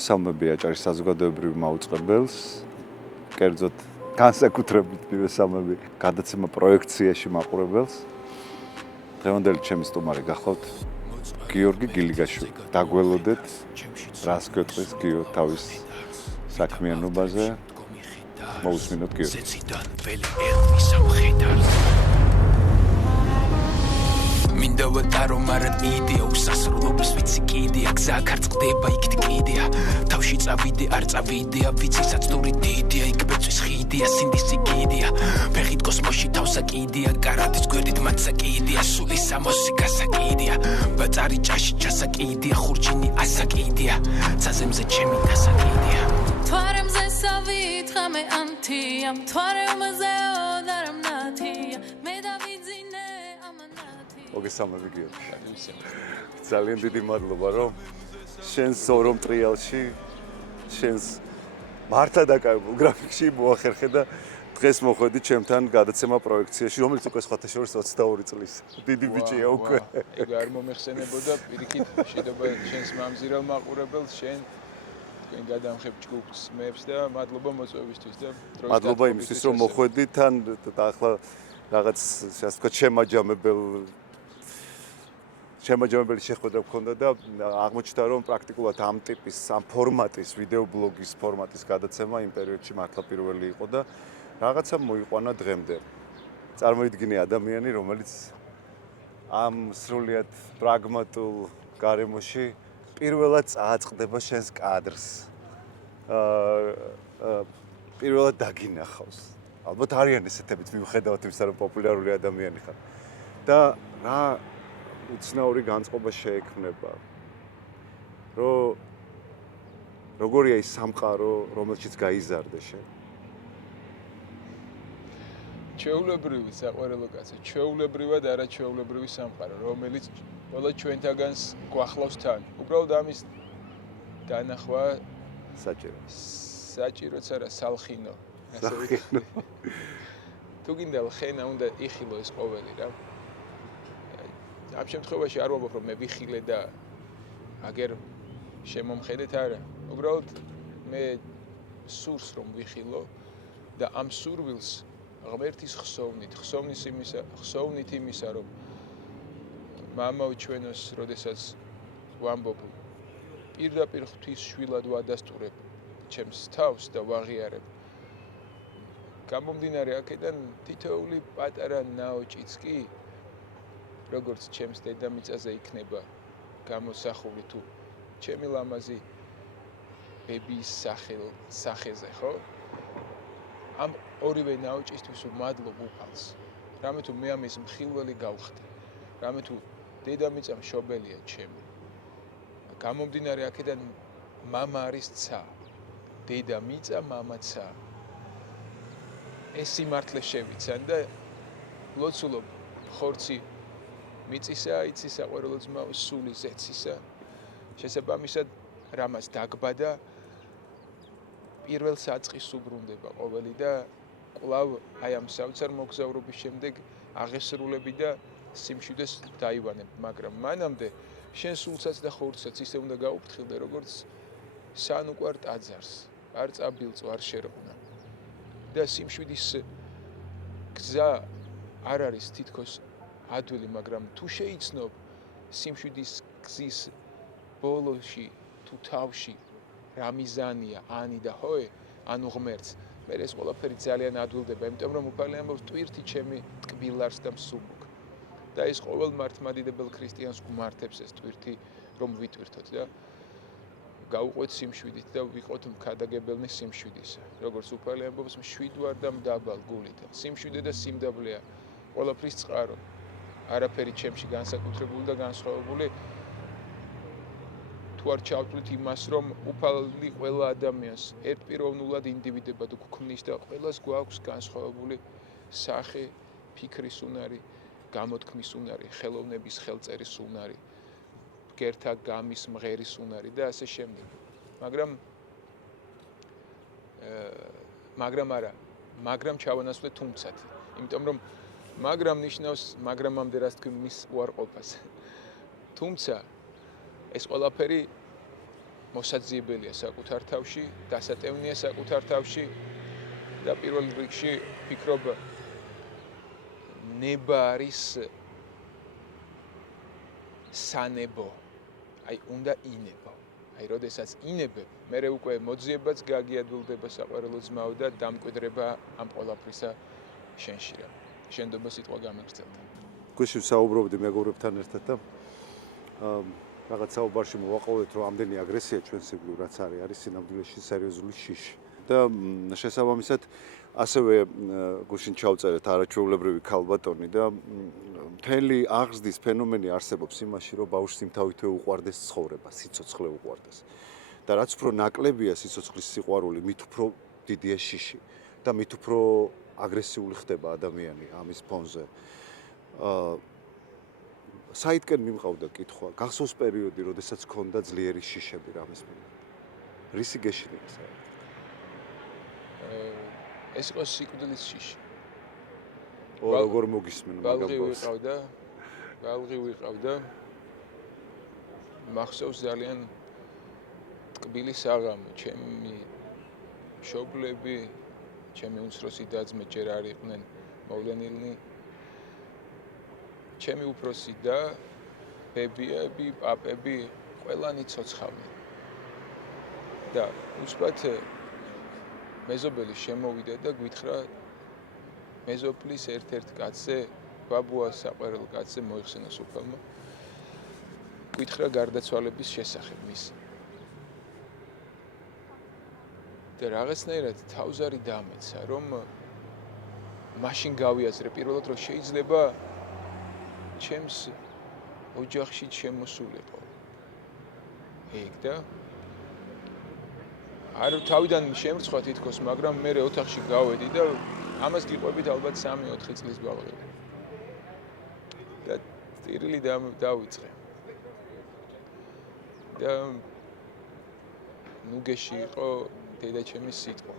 მივესალმები აჭარის საზოგადოებრივ მაუწყებელს, კერძოდ განსაკუთრებით მივესალმები გადაცემა პროექციაში მაყურებელს. დღევანდელი ჩემი სტუმარი გახლავთ გიორგი გილიგაშვილი. დაგველოდეთ, რას გვეტყვის გიო თავის საქმიანობაზე. მოусმინოთ გიორგი. მინდა ვატარო მარად იდეა უსასრულობის ვიცი კიდია გზა არ წყდება იქით კიდია თავში წავიდე არ წავიდეა ვიცი საცდური დიდია იქ ბეწვის ხიდია სინდისი კიდია ფეხით კოსმოსში თავსა კიდია კარადის გვერდით მათსა კიდია სული სამოსი გასაკიდია ბაწარი ჭაში ჩასაკიდია ხურჯინი ასაკიდია ცაზემზე ჩემი დასაკიდია თვარემზე სავითხრა მე ანთია თვარემზე ოდარამნათია მე დავიძინე მოგესალმები გიორგი. ძალიან დიდი მადლობა რომ შენს ორომ ტრიალში შენს მართა დაკავებულ გრაფიკში მოახერხე და დღეს მოხვედი ჩემთან გადაცემა პროექციაში, რომელიც უკვე სხვათა შორის 22 წლის. დიდი ბიჭია უკვე. ეგ არ მომეხსენებოდა პირიქით შეიძლება შენს მამზირალ მაყურებელს შენ თქვენ გადამხებ ჯგუფს მეებს და მადლობა მოწვევისთვის და დროის მადლობა იმისთვის რომ მოხვედი თან და ახლა რაღაც ასე ვთქვათ შემაჯამებელი შეხვედრა გქონდა და აღმოჩნდა რომ პრაქტიკულად ამ ტიპის ამ ფორმატის ვიდეო ბლოგის ფორმატის გადაცემა იმ პერიოდში მართლა პირველი იყო და რაღაცა მოიყვანა დღემდე. წარმოიდგინე ადამიანი რომელიც ამ სრულიად პრაგმატულ გარემოში პირველად წააწყდება შენს კადრს. პირველად დაგინახავს. ალბათ არიან ესეთებიც მიუხედავად იმისა რომ პოპულარული ადამიანი ხარ. და რა უცნაური განწყობა შეექმნება. როგორია ის სამყარო, რომელშიც გაიზარდე შენ? ჩვეულებრივი საყვარელო კაცო, ჩვეულებრივად არა ჩვეულებრივი სამყარო, რომელიც ყველა ჩვენთაგანს გვახლავს თან. უბრალოდ ამის დანახვა საჭიროც არა, სალხინო. თუ გინდა ხენა უნდა იხილო ეს ყოველი რა. ამ შემთხვევაში არ ვამბობ რომ მე ვიხილე და აგერ შემომხედეთ არა. უბრალოდ მე სურს რომ ვიხილო და ამ სურვილს ღმერთის ხსოვნით იმისა რომ მამაო ჩვენოს როდესაც ვამბობ პირდაპირ ღვთის შვილად ვადასტურებ ჩემს თავს და ვაღიარებ გამომდინარე აქედან თითოეული პატარა ნაოჭიც კი როგორც ჩემს დედამიწაზე იქნება გამოსახული თუ ჩემი ლამაზი ბებიის სახეზე ხო ამ ორივე ნაოჭისთვის უმადლობ უფალს რამე თუ მე ამის მხილველი გავხდი რამე თუ დედამიწა მშობელია ჩემი გამომდინარე აქედან მამა არის ცა დედამიწა მამაცა ეს სიმართლე შევიცან და ლოცულობ ხორცი მიწისა იცი საყვარელო ძმაო სული ზეცისა შესაბამისად რამაც დაგბადა პირველ საწყის უბრუნდება ყოველი და კვლავ აი ამ საოცარ მოგზაურობის შემდეგ აღესრულები და სიმშვიდეს დაივანებ მაგრამ მანამდე შენ სულსაც და ხორცსაც ისე უნდა გაუფრთხილდე როგორც სანუკვარ ტაძარს არ წაბილწო არ შერღვნა და სიმშვიდის გზა არ არის თითქოს ადვილი მაგრამ თუ შეიცნობ სიმშვიდის გზის ბოლოში თუ თავში რა მიზანია ანი და ჰოე ანუ ღმერთს მე ეს ყველაფერი ძალიან ადვილდება იმიტომ რომ უფალი ამბობს ტვირთი ჩემი ტკბილარს და მსუბუქ და ეს ყოველ მართლმადიდებელ ქრისტიანს გმართებს ეს ტვირთი რომ ვიტვირთოთ და გავუყვეთ სიმშვიდით და ვიყოთ მქადაგებელნი სიმშვიდისა როგორც უფალი ამბობს მშვიდ ვარ და მდაბალ გულით სიმშვიდე და სიმდაბლეა ყველაფრის წყარო არაფერი ჩემში განსაკუთრებული და განსხვავებული თუ არ ჩავთვლით იმას რომ უფალი ყველა ადამიანს ერთპიროვნულად ინდივიდებად გვქმნის და ყველას გვაქვს განსხვავებული სახე, ფიქრის უნარი, გამოთქმის უნარი, ხელოვნების ხელწერის უნარი, ბგერთა გამის მღერის უნარი და ასე შემდეგ. მაგრამ ჩავანაცვლე თუმცად, იმიტომ რომ მაგრამ ნიშნავს მაგრამამდე რას თქვი მის უარყოფას. თუმცა ეს ყველაფერი მოსაძიებელია საკუთარ თავში, დასატევნია საკუთარ თავში და პირველ რიგში ფიქრობ ნება არის სანებო. აი უნდა ინებო. აი როდესაც ინებებ, მერე უკვე მოძიებაც გაგიადვილდება საყვარელო ძმაო და დამკვიდრება ამ ყველაფრისა შენში რა. შენდობა სიტყვა გამიგრძელდა. გვეშივ საუბრობდი მეგობრებთან ერთად და რაღაც საუბარში მოვაყოლეთ რომ ამდენი აგრესია ჩვენ სიკვდილ რაც არის სინამდვილეში სერიოზული შიში და შესაბამისად ასევე გუშინ ჩავწერეთ არაჩვეულებრივი ქალბატონი და მთელი აღზრდის ფენომენი არსებობს იმაში რომ ბავშვს იმთავითვე უყვარდეს ცხოვრება, სიცოცხლე უყვარდეს და რაც უფრო ნაკლებია სიცოცხლის სიყვარული, მით უფრო დიდია შიში და მით უფრო აგრესიული ხდება ადამიანი ამის ფონზე. საითკენ მიმყავდა კითხვა, გახსოვს პერიოდი, როდესაც ქონდა ძლიერი შიშები რამის მიმართ. რისი გეშინია საერთოდ? ეს იყო სიკვდილის შიში. როგორ მოგისმენ ბალღი ვიყავდა. მახსოვს ძალიან ტკბილი საღამო, ჩემი მშობლები, ჩემი უმცროსი და-ძმა ჯერ არ იყვნენ მოვლენილნი. ჩემი უფროსი და ბებიები, პაპები ყველანი ცოცხალდნენ. და უცბად მეზობელი შემოვიდა და გვითხრა მეზობლის ერთ-ერთ კაცზე, ბაბუას საყვარელ კაცზე მოიხსენა სოფელმა. გვითხრა გარდაცვალების შესახებ მისი. და რაღაცნაირად თავზარი დამეცა, რომ მაშინ გავიაზრე პირველად რომ შეიძლება ჩემს ოჯახში შემოსულიყო. ეგ და არ თავიდან შემრცხვა თითქოს, მაგრამ მე ოთახში გავედი და ამას გიყვებით ალბათ 3-4 წლის ბავშვი. და ტირილი დავიწყე. და ნუგეში იყო დედაჩემის სიტყვა.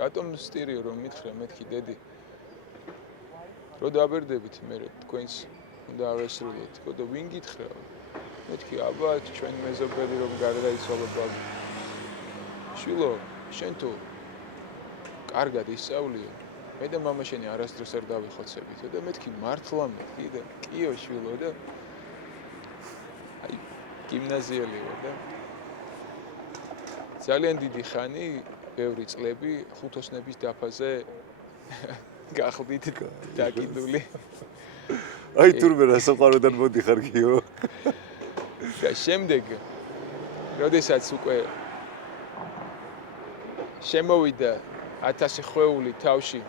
რატომ სტირიო რომ მითხრა მეთქი დედი? რო დაბერდებით მე თქვენს უნდა ავესრულოთ. და ვინ გითხრა? მეთქი აბა ჩვენ მეზობელი რომ გარდაიცვალა ბაბა. შვილო, შენ თუ კარგად ისწავლიო, მე და მამა შენი არასდროს არ დავიხოცებით და მეთქი მართლა მეთქი და კიო შვილო და აი გიმნაზიელი ვარ და ძალიან დიდი ხანი, ბევრი წლები ხუთოსნების დაფაზე გახდით დაკიდული. აი თურმე რა საყვაროდან მოდიხარ გიო. და შემდეგ, როდესაც უკვე შემოვიდა 1000 ხვეული თავში,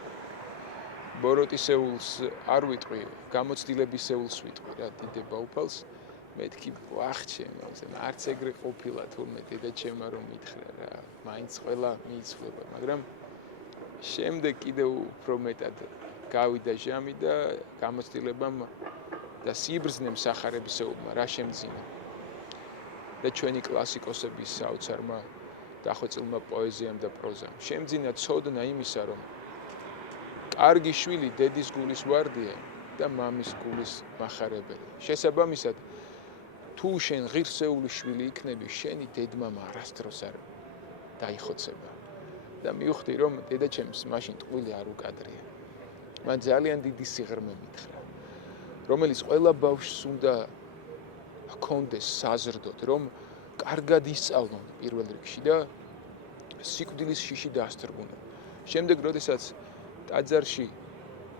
ბოროტისეულს არ ვიტყვი, გამოცდილებისეულს ვიტყვი რა, დიდება უფალს. მეთქი ვახჩემ, არც ეგრე ყოფილა თურმე დედაჩემა რომ მითხრა რა, მაინც ყველა მიიცვლება, მაგრამ შემდეგ კიდევ უფრო მეტად გავიდა ჟამი და გამოცდილებამ და სიბრძნემ სახარებისეულმა რა შემძინა. და ჩვენი კლასიკოსების საოცარმა დახვეწილმა პოეზიამ და პროზამ. შემძინა ცოდნა იმისა, რომ კარგი შვილი დედის გულის ვარდია და მამის გულის მახარებელი. შესაბამისად, თუ შენ ღირსეული შვილი იქნები, შენი დედმამა არასდროს არ დაიხოცება. და მივხვდი, რომ დედაჩემს მაშინ ტყვილი არ უკადრია. მან ძალიან დიდი სიღრმე მითხრა, რომელიც ყველა ბავშვს უნდა ჰქონდეს საზრდოდ, რომ კარგად ისწავლონ პირველ რიგში და სიკვდილის შიში დაასწრგუნონ. შემდეგ, როდესაც ტაძარში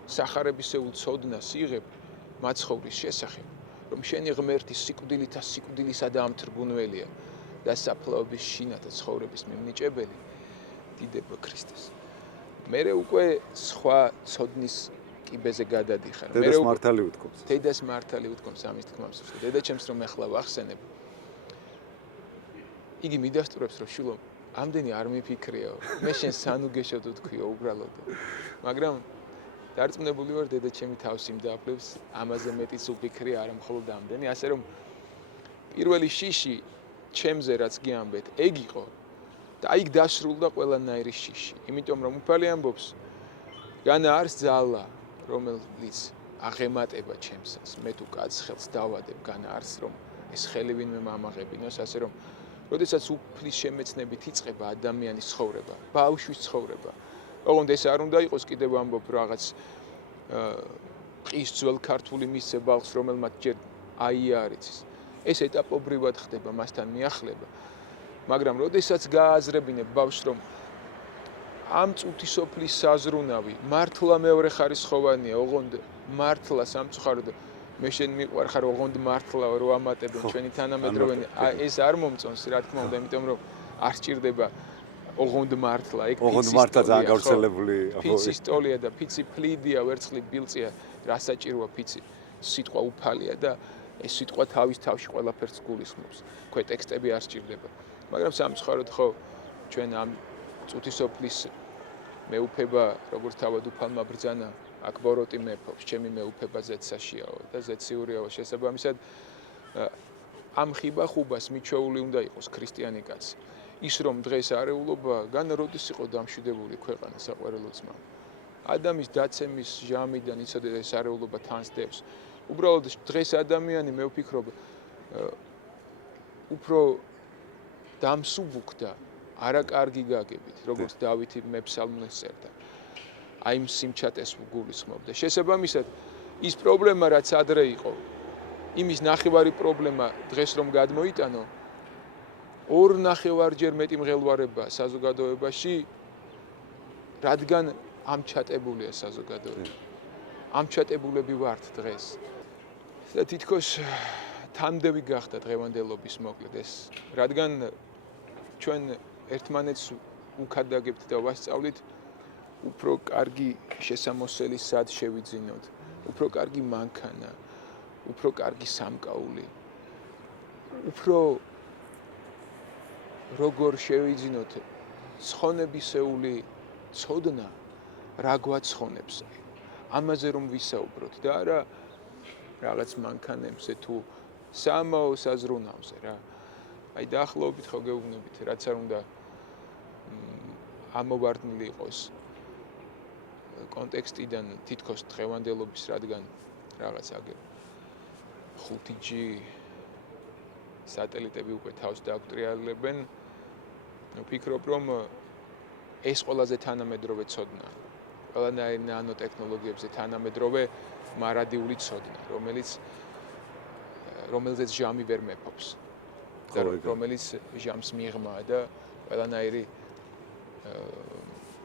სახარებისეულ ცოდნას იღებ მაცხოვრის შესახებ, რომ შენი ღმერთი სიკვდილითა სიკვდილისა და ამთრგუნველია და საფლავების შინათა ცხოვრების მიმნიჭებელი დიდება ქრისტეს. მერე უკვე სხვა ცოდნის კიბეზე გადადიხარ. დედას მართალი უთქვამს. დედას მართალი უთქვამს ამის თქმას. დედაჩემს რომ ეხლა ვახსენებ. იგი მიდასტურებს რომ შვილო, ამდენი არ მიფიქრეო. მე შენ სანუგეშოდ უთქვიო უბრალოდ. მაგრამ დარწმუნებული ვარ დედაჩემი თავს იმდააფლებს, ამაზე მეტიც უფიქრია არა მხოლოდ ამდენი, ასე რომ პირველი შიში ჩემზე რაც გიამბეთ, ეგ იყო და იქ დასრულდა ყველანაირი შიში. იმიტომ რომ უფალი ამბობს, განა არის ძალა, რომელიც აღემატება ჩემსას, მე თუ კაც ხელს დავადებ, განა არის რომ ეს ხელი ვინმე მამაღებინოს, ასე რომ როდესაც უფლის შემეცნებით იწყება ადამიანის ცხოვრება, ბავშვის ცხოვრება. ოღონდ ეს არ უნდა იყოს კიდევ ამბობ რაღაც ყის ძველ ქართული მისცე ბავშვს, რომელმაც ჯერ აია არ იცის. ეს ეტაპობრივად ხდება მასთან მიახლება. მაგრამ როდესაც გააზრებინებ ბავშვს, რომ ამ წუთი სოფლის საზრუნავი მართლა მეორე ხარისხოვანია, ოღონდ მართლა სამწუხაროდ მე შენ მიყვარხარ, ოღონდ მართლა რო ამატებენ ჩვენი თანამედროვენი, ეს არ მომწონს, რა თქმა უნდა, იმიტომ რომ არ სჭირდება ოღონდ მართლა, ეგ ოღონდ მართლა ძალიან გავრცელებული ფიცის ტოლია და ფიცი ფლიდია, ვერცხლი ბილწია, რა საჭიროა ფიცი, სიტყვა უფალია და ეს სიტყვა თავის თავში ყველაფერს გულისხმობს. ქვე ტექსტები არ სჭირდება. მაგრამ სამწუხაროდ ხო ჩვენ ამ წუთი სოფლის მეუფება, როგორც თავად უფალმა ბრძანა, აქ ბოროტი მეფობს, ჩემი მეუფება ზეცაშიაო და ზეციურიაო. შესაბამისად ამ ხიბახუბას მიჩვეული უნდა იყოს ქრისტიანი კაცი. ის რომ დღეს არეულობა გან როდის იყო დამშვიდებული ქვეყანა საყვარელო ძმა. ადამიანის დაცემის ჟამიდან იცოდე ეს არეულობა თანსდებს. უბრალოდ დღეს ადამიანი მე ვფიქრობ უფრო დამსუბუქდა არაკარგი გაგებით, როგორც დავითი მეფსალმუნეს წერდა. აი იმ სიმჩატეს გულისხმობდა. შესაბამისად, ის პრობლემა რაც ადრე იყო, იმის ნახევარი პრობლემა დღეს რომ გადმოიტანო, ორ ნახევარჯერ მეტი მღელვარება საზოგადოებაში, რადგან ამჩატებულია საზოგადოება. ამჩატებულები ვართ დღეს. და თითქოს თანდევი გახდა დღევანდელობის მოკლედ ეს, რადგან ჩვენ ერთმანეთს უქადაგებთ და ვასწავლით უფრო კარგი შესამოსელი სად შევიძინოთ, უფრო კარგი მანქანა, უფრო კარგი სამკაული, უფრო როგორ შევიძინოთ ცხონებისეული ცოდნა, რა გვაცხონებს. ამაზე რომ ვისაუბროთ და არა რაღაც მანქანებზე თუ სამაო საზრუნავზე რა. აი დაახლოებით ხო გეუბნებით, რაც არ უნდა ამოვარდნილი იყოს კონტექსტიდან თითქოს დღევანდელობის, რადგან რაღაც აგერ 5G სატელიტები უკვე თავს დააკტრიალებენ. ვფიქრობ, რომ ეს ყველაზე თანამედროვე ცოდნაა. ყველანაირ ნანოტექნოლოგიებზე თანამედროვე მარადიული ცოდნა, რომელზეც ჟამი ვერ მეფობს. და რომელიც ჟამს მიღმაა და ყველანაირი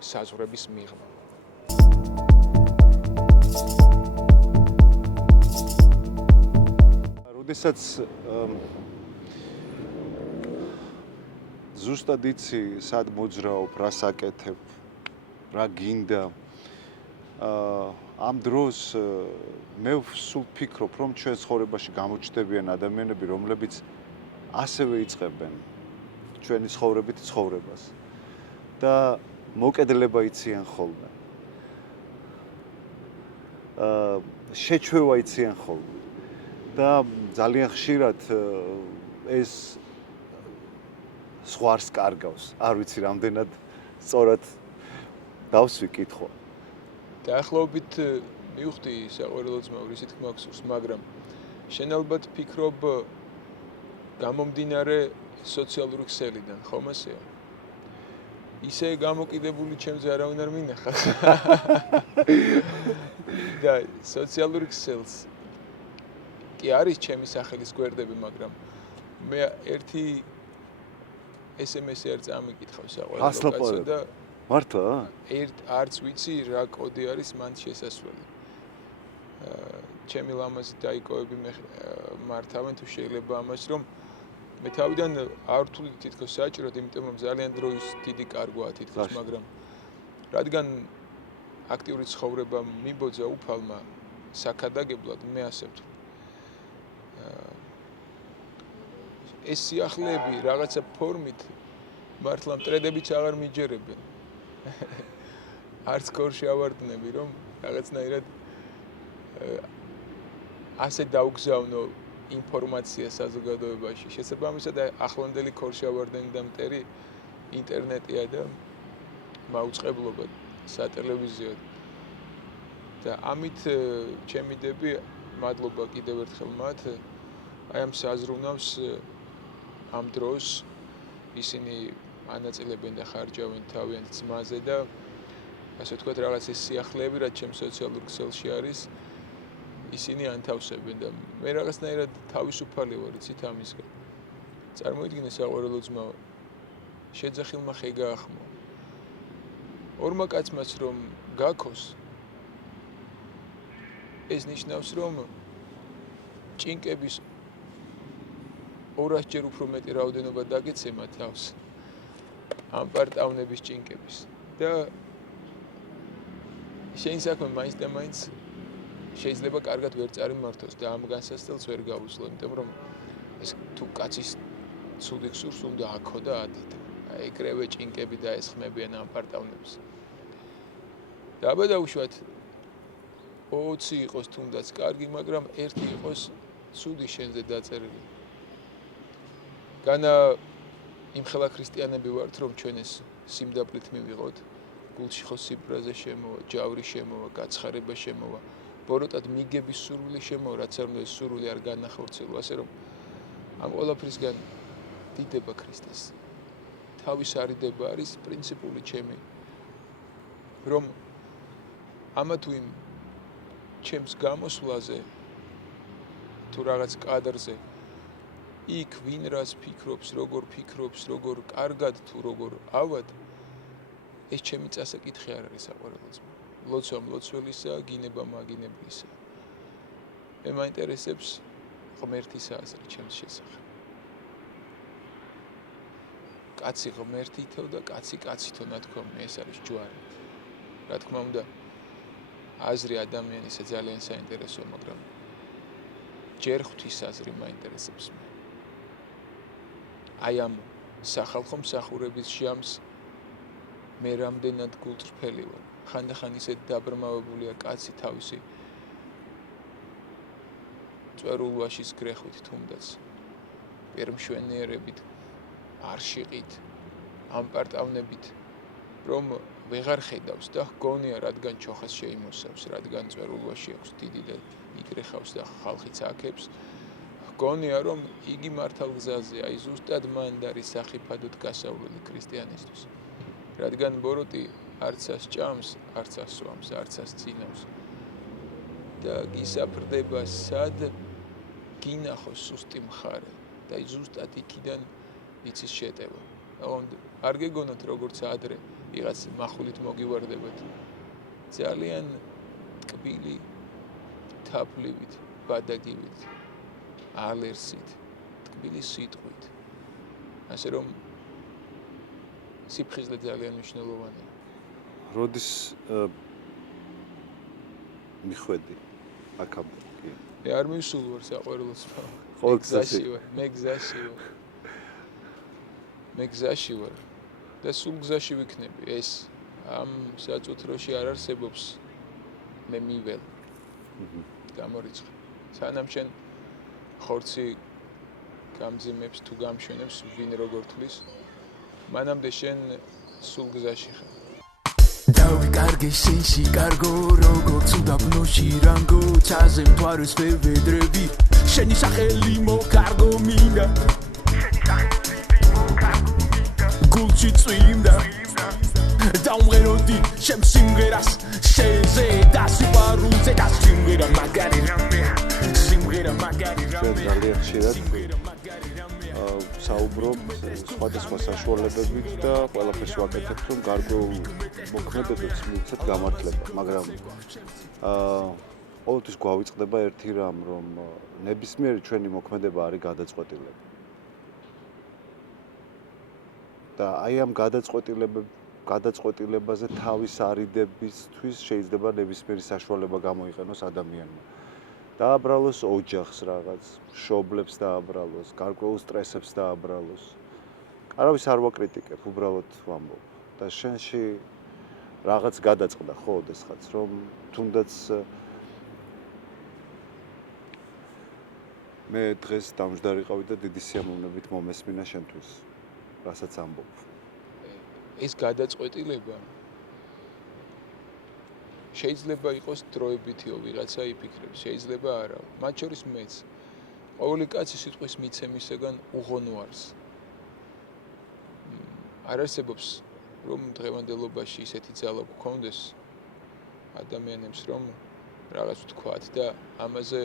საზღვრების მიღმა. როდესაც ზუსტად იცი, სად მოძრაობ, რა საკეთებ, რა გინდა. ამ დროს მე სულ ვფიქრობ, რომ ჩვენ ცხოვრებაში გამოჩნდებიან ადამიანები, რომლებიც ასევე იწყებენ ჩვენი ცხოვრებით ცხოვრებას და მოკედლება იციან ხოლმე. შეჩვევა იციან ხოლმე და ძალიან ხშირად ეს ზღვარს კარგავს. არ ვიცი რამდენად სწორად დავსვი კითხვა. დაახლოებით მივხვდი საყვარელო ძმაო, რისი თქმა გსურს, მაგრამ შენ ალბათ ფიქრობ გამომდინარე სოციალური ქსელიდან, ხომ ასეა? ისე გამოკიდებული ჩემზე არავინ არ მინახავს. და სოციალური ქსელს კი არის ჩემი სახელის გვერდები, მაგრამ მე ერთი SMS-ი არ წამიკითხავს საყვარელო კაცო და მართლა? არც ვიცი რა კოდი არის მან შესასვლელი. ჩემი ლამაზი დაიკოები მე მართავენ თუ შეიძლება ამას რომ მე თავიდან არ ვთვლი თითქოს საჭიროდ, იმიტომ რომ ძალიან დროის დიდი კარგვაა თითქოს, მაგრამ რადგან აქტიური ცხოვრება მიბოძა უფალმა საქადაგებლად, მე ასე ვთვლი. ეს სიახლეები რაღაცა ფორმით მართლა მტრედებიც აღარ მიჯერებენ. არც კორში ავარდნები, რომ რაღაცნაირად ასე დაუგზავნო ინფორმაცია საზოგადოებაში. შესაბამისად, ახლანდელი კორში ავარდნები და მტერი ინტერნეტია და მაუწყებლობა სატელევიზიო. და ამით ჩემი დები, მადლობა კიდევ ერთხელ მათ, აი ამ საზრუნავს ამ დროს ისინი ანაწილებენ და ხარჯავენ თავიანთ ძმაზე და ასე ვთქვათ რაღაც ეს სიახლეები რაც ჩემს სოციალურ ქსელში არის ისინი ანთავსებენ და მე რაღაცნაირად თავისუფალი ვარ იცით ამისგან წარმოიდგინე საყვარელო ძმაო შეძახილმა ხე გაახმო ორმა კაცმაც რომ გაქოს ეს ნიშნავს რომ ჭინკების 200 ჯერ უფრო მეტი რაოდენობა დაგეცემა თავს ამ პარტავნების ჭინკების და შენ საქმე მაინც და მაინც შეიძლება კარგად ვერ წარიმართოს და ამ განსასწელს ვერ გავუძლო, იმიტომ რომ ეს თუ კაცის ცუდი გსურს უნდა აქო და ადიდო. აი ეგრევე ჭინკები დაესხმებიან ამ პარტავნებს. და აბა დაუშვათ 20 იყოს თუნდაც კარგი, მაგრამ ერთი იყოს ცუდი შენზე დაწერილი. განა იმხელა ქრისტიანები ვართ, რომ ჩვენ ეს სიმდაბლით მივიღოთ. გულში ხო სიბრაზე შემოვა, ჯავრი შემოვა, გაცხარება შემოვა. ბოროტად მიგების სურვილი შემოვა, რაც არ უნდა ეს სურვილი არ განახორციელო, ასე რომ ამ ყველაფრისგან დიდება ქრისტეს. თავის არიდება არის პრინციპული ჩემი, რომ ამა თუ იმ ჩემს გამოსვლაზე თუ რაღაც კადრზე იქ ვინ რას ფიქრობს, როგორ ფიქრობს, როგორ კარგად თუ როგორ ავად ეს ჩემი წასაკითხი არ არის საყვარელო ძმა. ლოცვა მლოცველისა, გინება მაგინებლისა. მე მაინტერესებს ღმერთის აზრი ჩემს შესახებ. კაცი ღმერთითო და კაცი კაცითო ნათქვამი ეს არის ჯვარი. რა თქმა უნდა აზრი ადამიანისა ძალიან საინტერესოა, მაგრამ ჯერ ღვთის აზრი მაინტერესებს მე. აი ამ სახალხო მსახურების ჟამს მე რამდენად გულწრფელი ვარ. ხანდახან ისე დაბრმავებულია კაცი თავისი წვერულ ვაშის გრეხვით თუნდაც პერმშვენიერებით არშიყით ამ პარტავნებით რომ ვეღარ ხედავს და გონია რადგან ჩოხას შეიმოსავს, რადგან წვერულ ვაში აქვს დიდი და იკრეხავს და ხალხიც აქებს გონია რომ იგი მართალ გზაზე აი ზუსტად მან არის სახიფადოდ გასავლელი ქრისტიანისთვის რადგან ბოროტი არცას ჭამს, არცას სვამს, არცას წინავს და გისაფრდება სად გინახოს სუსტი მხარე და ზუსტად იქიდან იცის შეტევა. არ გეგონოთ როგორც ადრე ვიღაც მახულით მოგივარდებათ. ძალიან ტკბილი თაფლივით, ბადაგივით, ალერსით, ტკბილი სიტყვით. ასე რომ სიფხიზლე ძალიან მნიშვნელოვანია. როდის მიხვედი აქამდე კი მე არ მივსულ ვარ საყვარელო ძმა. მე გზაში ვარ და სულ გზაში ვიქნები. ეს ამ საწუთროში არ არსებობს მე მიվել. გამორიცხე. სანამ შენ ხორცი გამძიმებს თუ გამშვენებს ვინ როგორ თვლის მანამდე შენ სულ გზაში ხარ. დავიკარგე შენში კარგო როგორც უდაბნოში რანგო ჩაზე მთვარეს ვედრები შენი სახელი მოკარგო მინდა გულში წვიმდა დაუმღეროდი შენ სიმღერას შენზე და სიყვარულზე და სიმღერა მაგარი რამეა სიმღერა მაგარი რამეა ძალიან ხშირად საუბრობ სხვადასხვა საშუალებებით და ყველაფერს ვაკეთებ რომ გარკვეულ მოქმედებებს მივცეთ გამართლება, მაგრამ ყოველთვის გვავიწყდება ერთი რამ, რომ ნებისმიერი ჩვენი მოქმედება არის გადაწყვეტილება. და აი ამ გადაწყვეტილებაზე თავის არიდებისთვის შეიძლება ნებისმიერი საშუალება გამოიყენოს ადამიანმა. დააბრალოს ოჯახს რაღაც, მშობლებს დააბრალოს, გარკვეულ სტრესებს დააბრალოს. არავის არ ვაკრიტიკებ, უბრალოდ ვამბობ. და შენში რაღაც გადაწყდა ხო ოდესღაც, რომ თუნდაც მე დღეს დამჯდარიყავი და დიდი სიამოვნებით მომესმინა შენთვის, რასაც ამბობ. ეს გადაწყვეტილება შეიძლება იყოს დროებითიო ვიღაცა იფიქრებს, შეიძლება არა. მათ შორის მეც. ყოველი კაცი სიტყვის მიცემისაგან უღონვარს. არ არსებობს რომ დღევანდელობაში ისეთი ძალა გქონდეს ადამიანებს რომ რაღაც ვთქვათ და ამაზე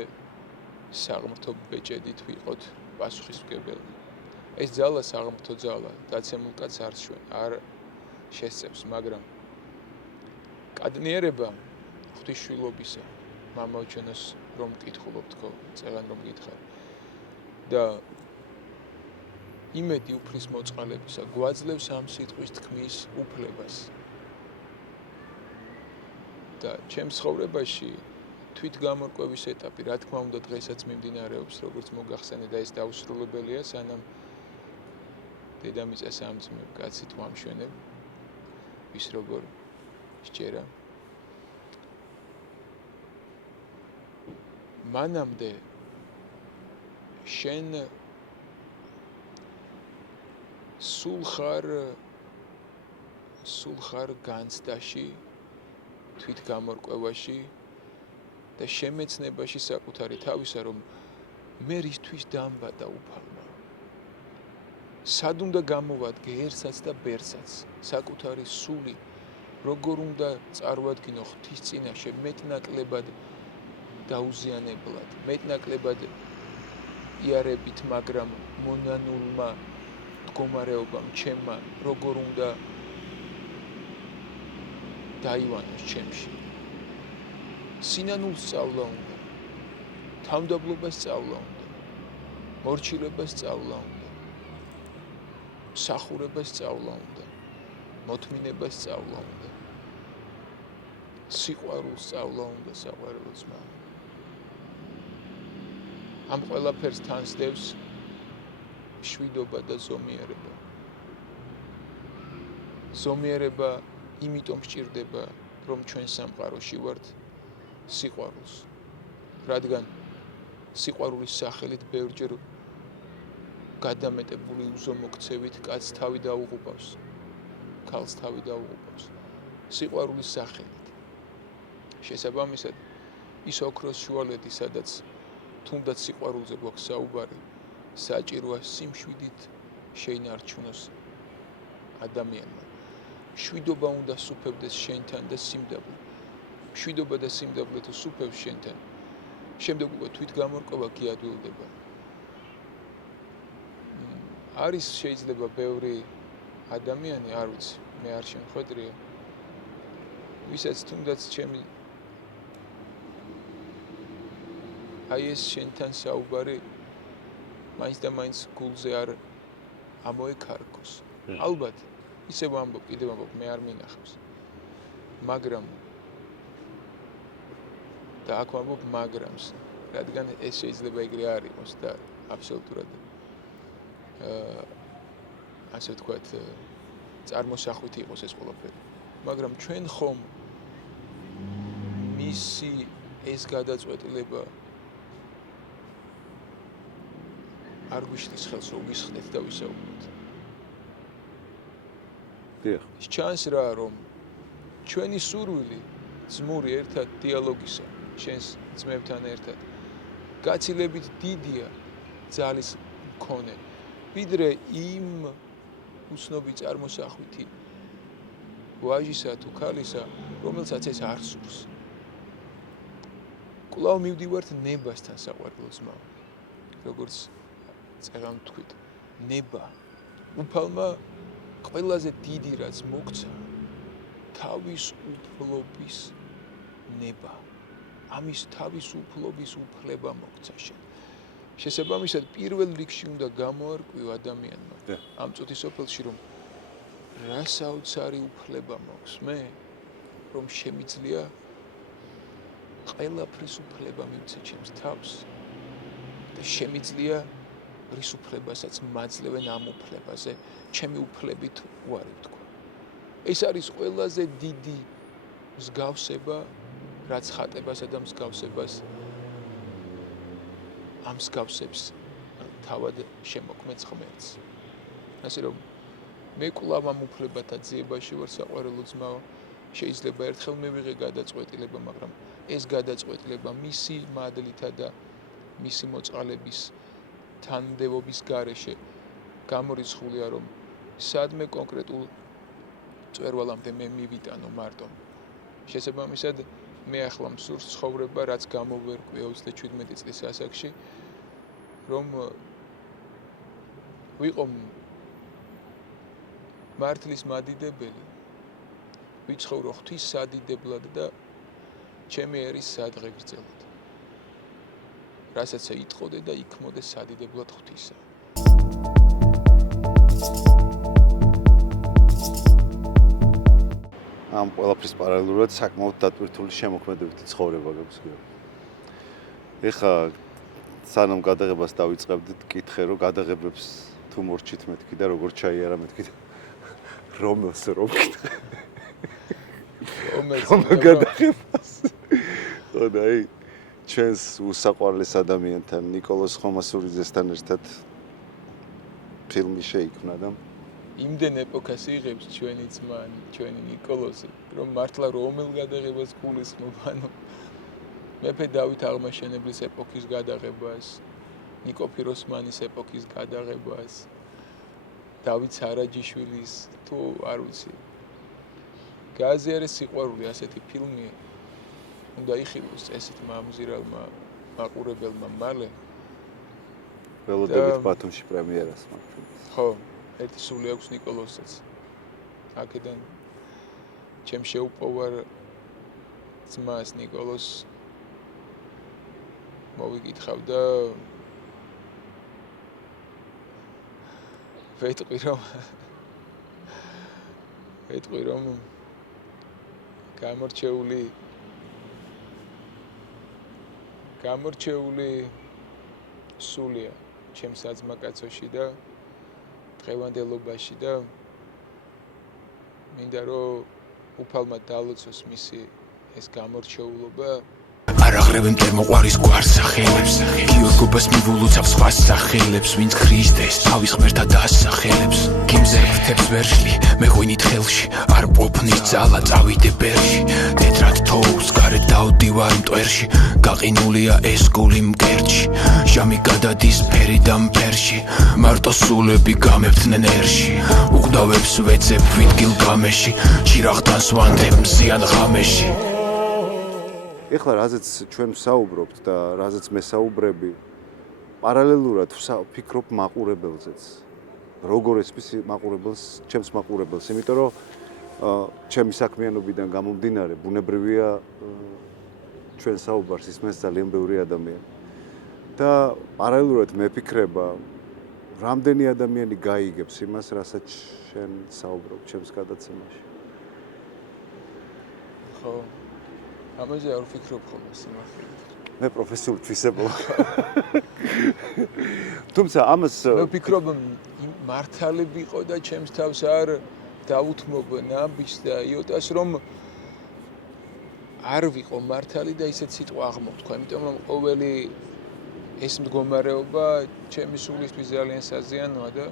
საღმრთო ბეჭედით ვიყოთ პასუხისმგებელი. ეს ძალა საღმრთო ძალა დაცემულ კაცს არ შესწევს, მაგრამ კადნიერება ღვთისმშვილობისა მამაოჩენოს რომ მკითხულობ თქო, წეგან რომ გითხარ და იმედი უფლის მოწყალებისა გვაძლევს ამ სიტყვის თქმის უფლებას. და ჩემს ცხოვრებაში თვით გამორკვევის ეტაპი, რა თქმა უნდა, დღესაც მიმდინარეობს, როგორც მოგახსენე და ეს დაუსრულებელია, სანამ დედამიწა სამძმებ კაცით ვამშვენებ, ვის როგორ სჯერა. მანამდე შენ სულ ხარ განცდაში, თვით გამორკვევაში და შემეცნებაში საკუთარი თავისა, რომ მე რისთვის დამბადა უფალმა. სად უნდა გამოვადგე ერთსაც და ბერსაც, საკუთარი სული, როგორ უნდა წარვადგინო ღვთის წინაშე მეტნაკლებად დაუზიანებლად, მეტნაკლებად იარებით, მაგრამ მონანულმა მდგომარეობამ ჩემმა, როგორ უნდა დაივანოს ჩემში. სინანულს სწავლა უნდა, თავმდაბლობას სწავლა უნდა, მორჩილებას სწავლა უნდა, მსახურებას სწავლა უნდა, მოთმინებას სწავლა უნდა, სიყვარულს სწავლა უნდა, საყვარელო ძმა. ამ ყველაფერს თან სდევს მშვიდობა და ზომიერება. ზომიერება იმიტომ სჭირდება, რომ ჩვენ სამყაროში ვართ სიყვარულს. რადგან სიყვარულის სახელით ბევრჯერ გადამეტებული უზომოქცევით კაცს თავი დაუღუპავს, ქალს თავი დაუღუპავს. სიყვარულის სახელით. შესაბამისად, ის ოქროს შუალედი, სადაც თუნდაც სიყვარულზე გვაქვს საუბარი, საჭიროა სიმშვიდით შეინარჩუნოს ადამიანმა. მშვიდობა უნდა სუფევდეს შენთან და სიმდაბლე. მშვიდობა და სიმდაბლე თუ სუფევს შენთან, შემდეგ უკვე თვით გამორკვევა გიადვილდება. არის შეიძლება ბევრი ადამიანი, არ ვიცი, მე არ შემხედრია, ვისაც თუნდაც ჩემი აი ეს შენთან საუბარი მაინც და მაინც გულზე არ ამოეკარგოს. ალბათ ისევ ამბობ, კიდევ ამბობ, მე არ მინახავს. მაგრამ და აქ ვამბობ მაგრამს, რადგან ეს შეიძლება ეგრე არ იყოს და აბსოლუტურად ასე ვთქვათ, წარმოსახვით იყოს ეს ყველაფერი. მაგრამ ჩვენ ხომ მისი ეს გადაწყვეტილება არ გვიშლის ხელს, რომ ვისხდეთ და ვისაუბროთ. ჩანს რა, რომ ჩვენი სურვილი ძმური ერთად დიალოგისა, შენს ძმებთან ერთად, გაცილებით დიდია ძალის მქონე, ვიდრე იმ უცნობი წარმოსახვითი ვაჟისა თუ ქალისა, რომელსაც ეს არ სურს. კვლავ მივდივართ ნებასთან, საყვარელო ძმაო, როგორც წეგან თქვით, ნება უფალმა ყველაზე დიდი რაც მოგცა, თავის უფლობის ნება. ამის თავის უფლობის უფლება მოგცა შენ. შესაბამისად, პირველ რიგში უნდა გამოარკვიო ადამიანმა ამ წუთის სოფელში, რომ რა საოცარი უფლება მაქვს მე, რომ შემიძლია ყველაფრის უფლება მივცე ჩემს თავს და შემიძლია რის უფლებასაც მაძლევენ ამ უფლებაზე, ჩემი უფლებით უარი ვთქვა. ეს არის ყველაზე დიდი მსგავსება, რაც ხატებასა და მსგავსებას ამ მსგავსებს თავად შემოქმედს ღმერთს. ასე რომ მე კვლავ ამ უფლებათა ძიებაში ვარ, საყვარელო ძმაო, შეიძლება ერთხელ მივიღე გადაწყვეტილება, მაგრამ ეს გადაწყვეტილება მისი მადლითა და მისი მოწყალების თანმდებობის გარეშე გამორიცხულია, რომ სადმე კონკრეტულ წვერვალამდე მე მივიტანო მარტო. შესაბამისად მე ახლა მსურს ცხოვრება, რაც გამოვერკვე 27 წლის ასაკში, რომ ვიყო მართლის მადიდებელი, ვიცხოვრო ღვთის სადიდებლად და ჩემი ერის სადღეგრძელად. რასაც იტყოდე და იქმოდე სადიდებლად ღვთისა. ამ ყველაფრის პარალელურად საკმაოდ დატვირთული შემოქმედებითი ცხოვრება გაქვს. ეხლა სანამ გადაღებას დავიწყებდით, კითხე რომ გადაღებებს თუ მორჩით მეთქი და როგორ ჩაიარა მეთქი და რომელს რომ კითხე. რომ გადაღებას. ხო და აი ჩვენს უსაყვარლეს ადამიანთან ნიკოლოზ ხომასურიძესთან ერთად ფილმი შეიქმნა და იმდენ ეპოქას იღებს ჩვენი ძმა, ჩვენი ნიკოლოზი, რომ მართლა რომელ გადაღებას გულისხმობ, ანუ მეფე დავით აღმაშენებლის ეპოქის გადაღებას, ნიკო ფიროსმანის ეპოქის გადაღებას, დავით სარაჯიშვილის, თუ არ ვიცი. გააზიარეს სიყვარული ასეთი ფილმი, უნდა იხილოს წესით მამზირალმა მაყურებელმა მალე. ველოდებით ბათუმში პრემიერას მაქვს. ხო. ერთი სული აქვს ნიკოლოზსაც. აქედან ჩემ შეუპოვარ ძმას ნიკოლოზს მოვიკითხავ და ვეტყვი რომ გამორჩეული სულია ჩემ საძმაკაცოში და დღევანდელობაში და მინდა რომ უფალმა დალოცოს მისი ეს გამორჩეულობა. არ აღრევენ მტერმოყვარის გვარს სახელებს, გიორგობას მივულუცავ სხვა სახელებს, ვინც ქრისტეს თავის ღმერთად ასახელებს. გიმზე ღვთებს ვერშლი, მე ღვინით ხელში, არ ყოფნის ძალა წავიდე ბერში, თეთრად თოუს გარეთ დავდივარ მტვერში, გაყინულია ეს გული მკერდში, ჟამი გადადის ფერიდან ფერში, მარტო სულები გამებთნენ ერში, უყდავებს ვეცებ ვით გილგამეში, ჭირაღთან სვანდებ მზიან ღამეში. ეხლა რაზეც ჩვენ ვსაუბრობთ და რაზეც მე საუბრები, პარალელურად ვფიქრობ მაყურებელზეც. როგორ ესმის მაყურებელს, ჩემს მაყურებელს, იმიტომ რომ ჩემი საქმიანობიდან გამომდინარე, ბუნებრივია ჩვენ საუბარს ისმენს ძალიან ბევრი ადამიანი. და პარალელურად მეფიქრება, რამდენი ადამიანი გაიგებს იმას, რასაც შენ საუბრობ ჩემს გადაცემაში. ხო. ამაზე არ ვფიქრობ ხოლმე სიმართლე. მე პროფესიულ თვისებო. თუმცა ამას მე ვფიქრობ მართალები იყო და ჩემს თავს არ დაუთმობ ნაბიჯს და იოტას რომ არ ვიყო მართალი და ისეთ სიტყვა აღმოვთქვა, იმიტომ რომ ყოველი ეს მდგომარეობა ჩემი სულისთვის ძალიან საზიანოა და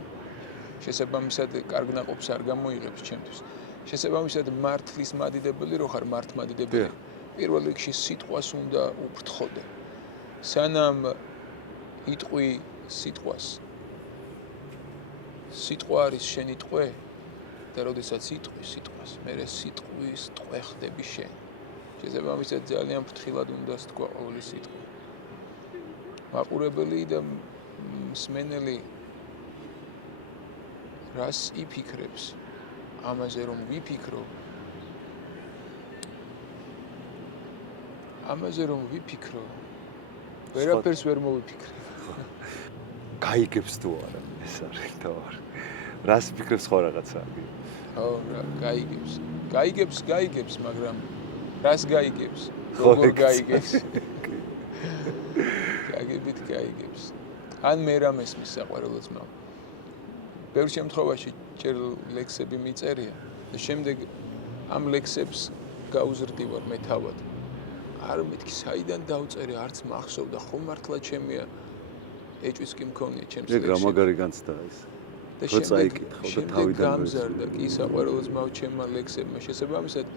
შესაბამისად კარგ ნაყოფს არ გამოიღებს ჩემთვის. შესაბამისად მართლის მადიდებელი რო ხარ მართმადიდებელი. პირველ რიგში სიტყვას უნდა უფრთხოდე. სანამ იტყვი სიტყვას. სიტყვა არის შენი ტყვე და როდესაც იტყვი სიტყვას, მერე სიტყვის ტყვე ხდები შენ. შესაბამისად ძალიან ფრთხილად უნდა სთქვა ყოველი სიტყვა. მაყურებელი და მსმენელი რას იფიქრებს? ამაზე რომ ვიფიქრო ვერაფერს ვერ მოვიფიქრე. გაიგებს თუ არა, ეს არის თავი. რას ფიქრებს ხო რაღაცა? ხო, გაიგებს, მაგრამ რას გაიგებს? როგორ გაიგებს? გაიგებს. ან მე რა მესმის საყვარელო ძმა. ბევრ შემთხვევაში ჯერ ლექსები მიწერია და შემდეგ ამ ლექსებს გაუზრდივარ მე თავად. არ მეთქი საიდან დავწერე, არც მახსოვდა, ხო მართლა ჩემია ეჭვიც კი მქონია ჩემს ლექსებში. ეგ რა მაგარი განცდა ეს. და შემდეგ გამზარდა კი საყვარელო ძმაო ჩემმა ლექსებმა. შესაბამისად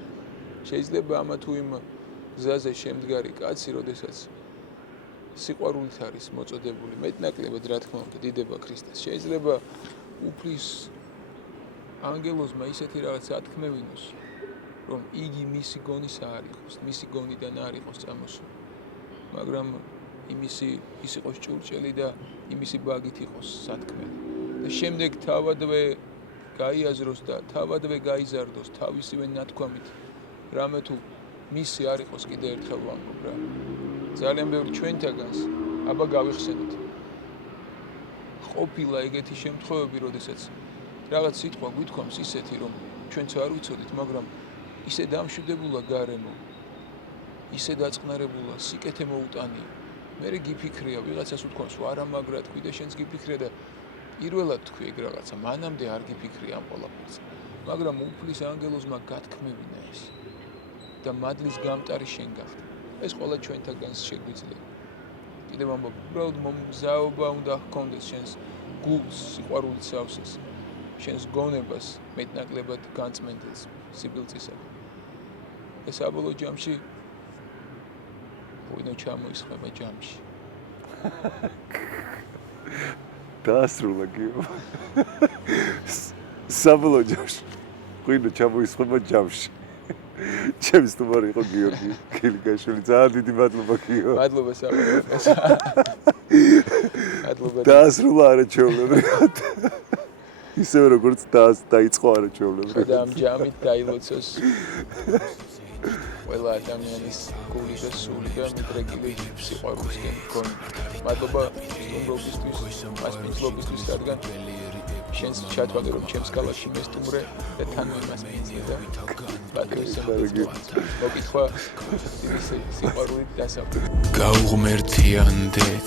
შეიძლება ამა თუ იმ გზაზე შემდგარი კაცი, როდესაც სიყვარულით არის მოწოდებული, მეტნაკლებად რა თქმა უნდა დიდება ქრისტეს. შეიძლება უფლის ანგელოზმა ისეთი რაღაც ათქმევინოს, რომ იგი მისი გონის არ იყოს, მისი გონიდან არ იყოს წამოსული. მაგრამ ის იყოს ჭურჭელი და იმისი ბაგით იყოს სათქმელი. და შემდეგ თავადვე გაიაზროს და თავადვე გაიზარდოს თავისივე ნათქვამით. რამე თუ მისი არ იყოს კიდე ერთხელ ვამბობ რა. ძალიან ბევრი ჩვენთაგანს აბა გავიხსენოთ. ყოფილა ეგეთი შემთხვევები, როდესაც რაღაც სიტყვა გვითქვამს ისეთი, რომ ჩვენც არ ვიცოდით, მაგრამ ისე დამშვიდებულა გარემო, ისე დაწყნარებულა, სიკეთე მოუტანია. მერე გიფიქრია, ვიღაცას უთქვამს, არა მაგრა თქვი და შენც გიფიქრია და პირველად თქვი ეგ რაღაცა, მანამდე არ გიფიქრია ამ ყველაფერს. მაგრამ უფლის ანგელოზმა გათქმევინა ეს და მადლის გამტარი შენ გახდა. ეს ყველა ჩვენთაგანს შეგვიძლია. კიდევ ამბობ, უბრალოდ მომგზაობა უნდა ჰქონდეს შენს გულს, სიყვარულით სავსეს, შენს გონებას მეტნაკლებად განწმენდეს სიბილწისაგან. და საბოლოო ჯამში ვინო ჩამოისხება ჯამში. დაასრულა გიო. საბოლოო ჯამში. ვინო ჩამოისხება ჯამში. ჩემს თუმარი იყო გიორგი კილიკაშვილი. ძალიან დიდი მადლობა გიო. მადლობა საბოლოოს. მადლობა. დაასრულა არაჩვეულებრივად. ისევე როგორც დაიწყო არაჩვეულებრივად. და ამ ჯამით დაილოცოს ყველა ადამიანის გული და სული და მიდრეკილი სიყვარულისკენ გონი. მადლობა სტუმრობისთვის, მასპინძლობისთვის, რადგან შენს ჩათვალე რომ ჩემს გალაში მესტუმრე და თან მემასპინძლე და მოგითხრა სიყვარულით დასაბუთი. გაუღმერთიანდეთ